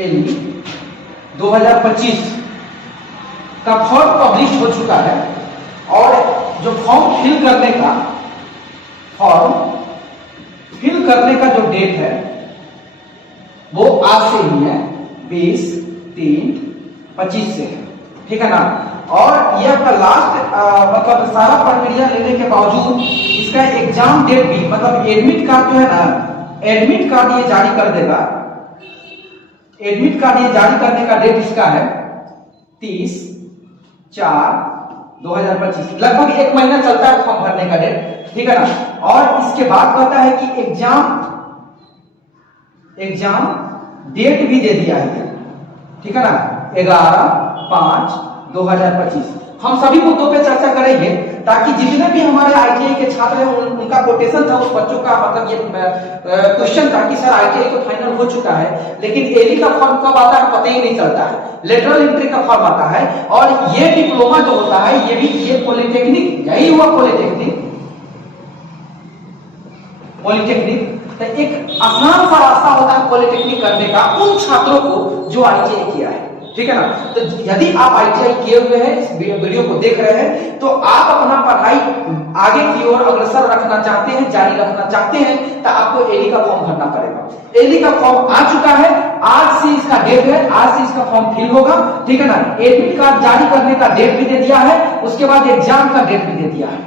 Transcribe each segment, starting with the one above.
Eli 2025 का form publish हो चुका है और जो फॉर्म फिल करने का जो डेट है वो आज से ही है, 20/3/25 से है, ठीक है ना। और यह आपका लास्ट मतलब सारा प्रक्रिया लेने के बावजूद इसका एग्जाम डेट भी मतलब एडमिट कार्ड जो है ना, एडमिट कार्ड ये जारी कर देगा। एडमिट कार्ड ये जारी करने का डेट इसका है 30/4/2025, लगभग 1 महीना चलता है फॉर्म भरने का डेट, ठीक है ना। और इसके बाद कहता है कि एग्जाम डेट भी दे दिया है, ठीक है ना, 11/5/2025। हम सभी मुद्दों पे चर्चा करेंगे ताकि जितने भी हमारे आईटीआई के छात्र हैं उनका कोटेशन था, उस बच्चों का मतलब ये क्वेश्चन था कि सर आईटीआई तो फाइनल हो चुका है लेकिन एली का फॉर्म कब आता है पता ही नहीं चलता है, लेटरल एंट्री का फॉर्म आता है। और ये डिप्लोमा जो होता है ये पॉलिटेक्निक, यही हुआ पॉलिटेक्निक तो एक आसान सा रास्ता होता है पॉलिटेक्निक करने का उन छात्रों को जो आईटीआई किया है, ठीक है ना। तो यदि आप आईटीआई किए हुए हैं, इस वीडियो को देख रहे हैं, तो आप अपना पढ़ाई आगे की ओर अग्रसर रखना चाहते हैं, जारी रखना चाहते हैं, तो आपको एली का फॉर्म भरना पड़ेगा। एली का फॉर्म आ चुका है, आज से इसका डेट है, आज से इसका फॉर्म फिल होगा, ठीक है ना। एडमिट कार्ड जारी करने का डेट भी दे दिया है, उसके बाद एग्जाम का डेट भी दे दिया है,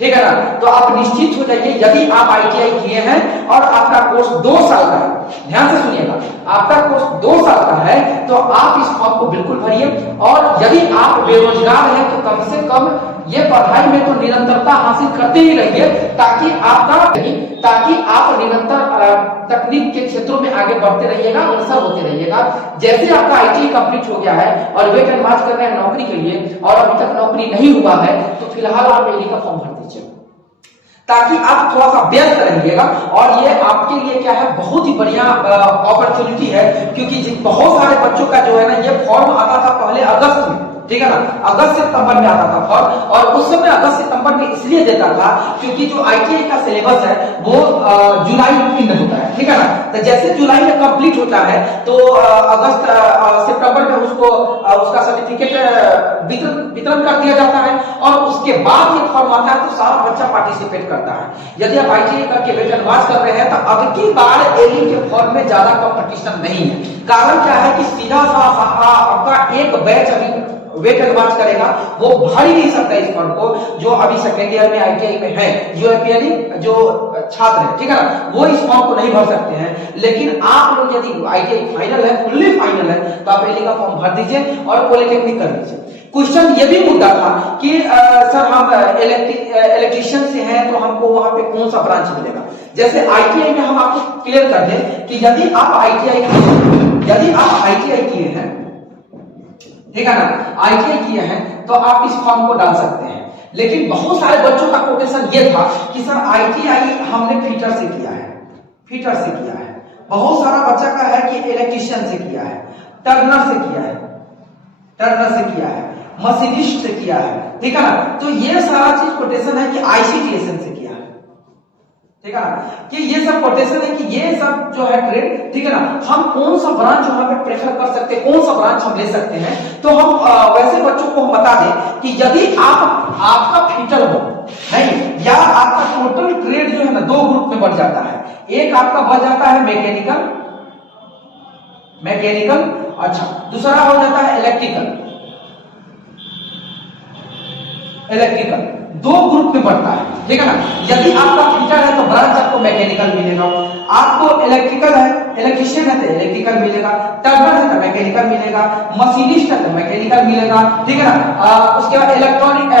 ठीक है ना। तो आप निश्चित हो जाइए, यदि आप आईटीआई किए हैं और आपका कोर्स 2 साल का है, ध्यान से सुनिएगा, आपका कोर्स 2 साल का है तो आप इस फॉर्म को बिल्कुल भरिए। और यदि आप बेरोजगार हैं तो कम से कम ये पढ़ाई में तो निरंतरता हासिल करते ही रहिए ताकि आप निरंतर तकनीक के क्षेत्रों में आगे बढ़ते रहिएगा, अग्रसर होते रहिएगा। जैसे आपका आईटीआई कंप्लीट हो गया है और वेट एंड वॉच कर रहे हैं नौकरी के लिए और अभी तक नौकरी नहीं हुआ है तो फिलहाल आप एली का फॉर्म भर दीजिए ताकि आप थोड़ा सा व्यस्त रहिएगा। और ये आपके लिए क्या है, बहुत ही बढ़िया अपॉर्चुनिटी है, क्योंकि बहुत सारे बच्चों का जो है ना ये फॉर्म आता था पहले अगस्त में, ठीक है ना, अगस्त सितंबर में आता था फॉर्म। और उस समय अगस्त सितंबर में इसलिए देता था क्योंकि जो आईटीआई का सिलेबस है वो जुलाई में होता है, ठीक है ना। तो जैसे जुलाई में कंप्लीट होता है तो अगस्त सितंबर में उसका सर्टिफिकेट वितरण कर दिया जाता है और उसके बाद ये फॉर्म आता है तो सारा बच्चा पार्टिसिपेट करता है। यदि आप आईटीआई करके वेट एंड वॉच कर रहे हैं तो अब की बार एली के फॉर्म में ज्यादा कंपटीशन नहीं है। कारण क्या है कि सीधा सा आपका एक बैच अभी वेट एंड वॉच करेगा, वो भर ही नहीं सकता इस फॉर्म को, जो अभी सेकेंड ईयर में आईटीआई में है, जो छात्र है, ठीक है ना, वो इस फॉर्म को नहीं भर सकते हैं। लेकिन आप लोग यदि आईटीआई फाइनल है, फुल्ली फाइनल है, तो आप एली का फॉर्म भर दीजिए और पॉलिटेक्निक कर दीजिए। क्वेश्चन ये भी मुद्दा था कि सर हम इलेक्ट्रीशियन से हैं तो हमको वहां पे कौन सा ब्रांच मिलेगा। जैसे आईटीआई में हम आपको क्लियर कर दें कि यदि आप आईटीआई किए हैं, ठीक है ना, आईटीआई किए हैं तो आप इस फॉर्म को डाल सकते हैं। लेकिन बहुत सारे बच्चों का कोटेशन ये था कि सर आईटीआई हमने फिटर से किया है। बहुत सारा बच्चा का है कि इलेक्ट्रीशियन से किया है, टर्नर से किया है, मशीनिस्ट से किया है, ठीक है ना। तो ये सारा चीज कोटेशन है कि आईसीटीएसएन से किया है, ठीक है ना, कि ये सब कोटेशन है कि ये सब जो है ट्रेड, ठीक है ना। हम कौन सा ब्रांच वहां पे प्रेफर कर सकते हैं, कौन सा ब्रांच हम ले सकते हैं, तो हम वैसे बच्चों को हम बता दें कि यदि आपका फिटर हो नहीं या आपका टोटल ट्रेड जो है ना 2 ग्रुप में बढ़ जाता है। एक आपका बढ़ जाता है मैकेनिकल, अच्छा, दूसरा हो जाता है इलेक्ट्रिकल, 2 ग्रुप में बढ़ता है, ठीक है ना। यदि आपका फिटर है तो ब्रांच आपको मैकेनिकल मिलेगा, आपको इलेक्ट्रिकल है, इलेक्ट्रीशियन है तो इलेक्ट्रिकल मिलेगा, टर्नर है तो मैकेनिकल मिलेगा, मशीनिस्ट है तो मैकेनिकल मिलेगा, ठीक है ना। उसके बाद इलेक्ट्रॉनिक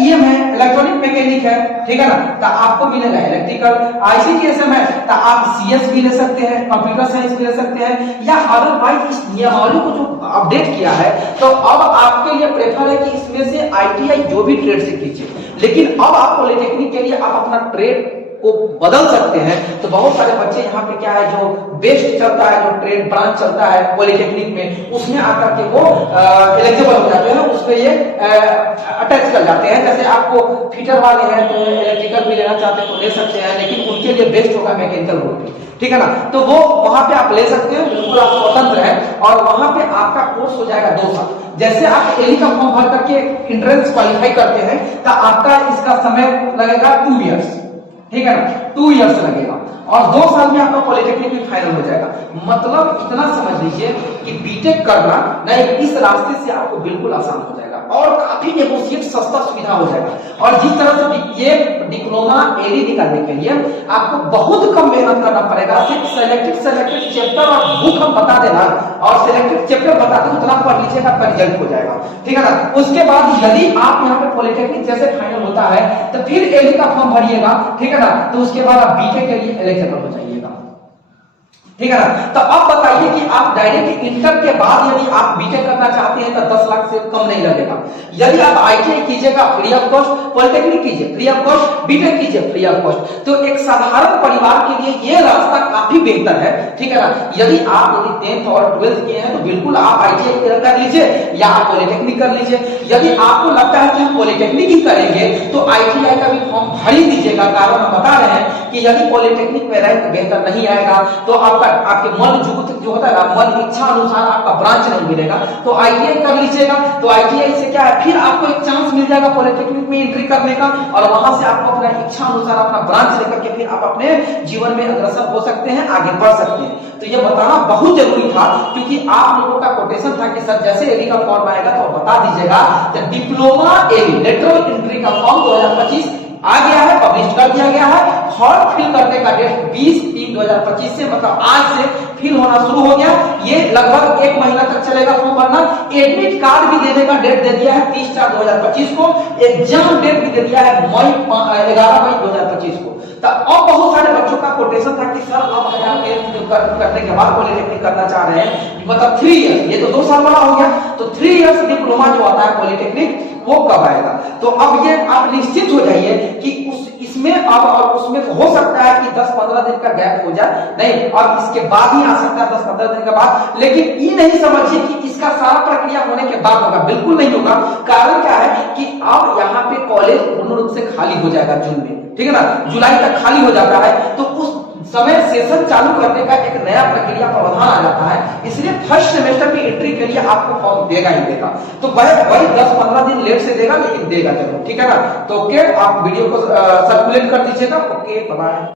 ईएम है, इलेक्ट्रॉनिक मैकेनिक है, ठीक है ना, तो आपको मिलेगा इलेक्ट्रिकल। आईसीटीएसएम है तो आप सीएस भी ले सकते हैं, कंप्यूटर साइंस भी ले सकते हैं, या अदरवाइज इस नियमावली को जो अपडेट किया है तो अब आपके लिए प्रेफर है कि इसमें से आईटीआई जो भी ट्रेड से कीजिए। लेकिन अब आप पॉलिटेक्निक के लिए आप अपना ट्रेड को बदल सकते हैं। तो बहुत सारे बच्चे यहाँ पे क्या है, जो बेस्ट चलता है, जो ट्रेड ब्रांच चलता है पॉलिटेक्निक में, उसमें आकर के वो एलिजिबल हो जाते हैं, उस पर ये अटैच कर जाते हैं। जैसे आपको फिटर वाले हैं तो इलेक्ट्रिकल भी लेना चाहते हैं तो ले सकते हैं, लेकिन उनके लिए बेस्ट होगा मैकेनिकल ग्रुप, ठीक है ना। तो वो वहां पे आप ले सकते हैं, बिल्कुल आप स्वतंत्र हैं, और वहां पे आपका कोर्स हो जाएगा 2 साल। जैसे आप एली का फॉर्म भर करके एंट्रेंस क्वालिफाई करते हैं तो आपका इसका समय लगेगा 2 इयर्स, ठीक है ना, 2 इयर्स लगेगा, और 2 साल में आपका पॉलिटेक्निक भी फाइनल हो जाएगा। मतलब इतना समझ लीजिए कि बीटेक करना नहीं, इस रास्ते से आपको बिल्कुल आसान हो जाएगा और काफी नेगोशिएट सस्ता सुविधा हो जाएगा। और जिस तरह से ये डिप्लोमा एडी निकालने के लिए आपको बहुत कम मेहनत करना पड़ेगा, सिर्फ सेलेक्टेड चैप्टर और बुक हम बता देना, और सिलेक्टेड चैप्टर बता दें उतना पढ़ लीजिएगा, आपका रिजल्ट हो जाएगा, ठीक है ना। उसके बाद यदि आप यहाँ पे पॉलिटेक्निक जैसे फाइनल होता है तो फिर एडी का फॉर्म भरिएगा, ठीक है ना, तो उसके बाद आप बीटेक के लिए एलिजिबल हो जाइएगा, ठीक है ना। तो अब बताइए कि आप डायरेक्ट इंटर के बाद यदि आप बीटेक करना चाहते हैं तो 10 लाख से कम नहीं लगेगा। यदि आप आईटीआई कीजिएगा फ्री ऑफ कॉस्ट, पॉलिटेक्निक कीजिए फ्री ऑफ कॉस्ट, बीटेक कीजिए फ्री ऑफ कॉस्ट, तो एक साधारण परिवार के लिए ये रास्ता काफी बेहतर है, ठीक है ना। यदि 10th और 12th किए हैं तो बिल्कुल आप आईटीआई कर लीजिए या आप पॉलिटेक्निक कर लीजिए। यदि आपको लगता है कि हम पॉलिटेक्निक ही करेंगे तो आईटीआई का भी फॉर्म भर ही दीजिएगा। कारण हम बता रहे हैं कि यदि पॉलिटेक्निक में रैंक बेहतर नहीं आएगा तो आपके मन जो होता है ना, मन इच्छा अनुसार आपका ब्रांच नहीं मिलेगा, तो आईटीआई कर लीजिएगा। तो आईटीआई से क्या है, फिर आपको एक चांस मिल जाएगा पॉलिटेक्निक में एंट्री करने का, और वहां से आपको अपना इच्छा अनुसार अपना ब्रांच लेकर के फिर आप अपने जीवन में अग्रसर हो सकते हैं, आगे बढ़ सकते हैं। तो ये बताना बहुत जरूरी था, क्योंकि आप लोगों का कोटेशन था कि सर जैसे एडी का फॉर्म आएगा तो बता दीजिएगा। तो डिप्लोमा एडी लेटरल एंट्री का फॉर्म 2025 आ गया है, पब्लिश कर दिया गया है। फॉर्म फिल करने का डेट 20/3/2025 से, मतलब आज से फिल होना शुरू हो गया। ये लगभग 1 महीना तक चलेगा फॉर्म भरना। एडमिट कार्ड भी देने का डेट दे दिया है 30/4/2025 को। एग्जाम डेट भी दे दिया है 11 मई 2025 को। तो अब बहुत सारे बच्चों का कोटेशन था कि सर अब करने के बाद पॉलिटेक्निक करना चाह रहे हैं, मतलब 3 इयर्स, ये तो 2 साल वाला हो गया, तो 3 इयर्स डिप्लोमा जो आता है पॉलिटेक्निक वो कब आएगा। तो अब ये आप निश्चित हो जाइए कि इसमें अब और उसमें हो सकता है कि 10-15 दिन का गैप हो जाए, नहीं अब इसके बाद ही आ सकता है 10-15 दिन के बाद। लेकिन ये नहीं समझिए कि इसका सारा प्रक्रिया होने के बाद होगा, बिल्कुल नहीं होगा। कारण क्या है कि अब यहाँ पे कॉलेज पूर्ण रूप से खाली हो जाएगा जून में, ठीक है ना, जुलाई तक खाली हो जाता है, तो उस समय सेशन चालू करने का एक नया प्रक्रिया प्रावधान आ जाता है। इसलिए फर्स्ट सेमेस्टर की एंट्री के लिए आपको फॉर्म देगा ही देगा, तो वही 10-15 दिन लेट से देगा, लेकिन देगा जरूर, ठीक है ना। तो ओके, आप वीडियो को सर्कुलेट कर दीजिएगा। Okay, bye.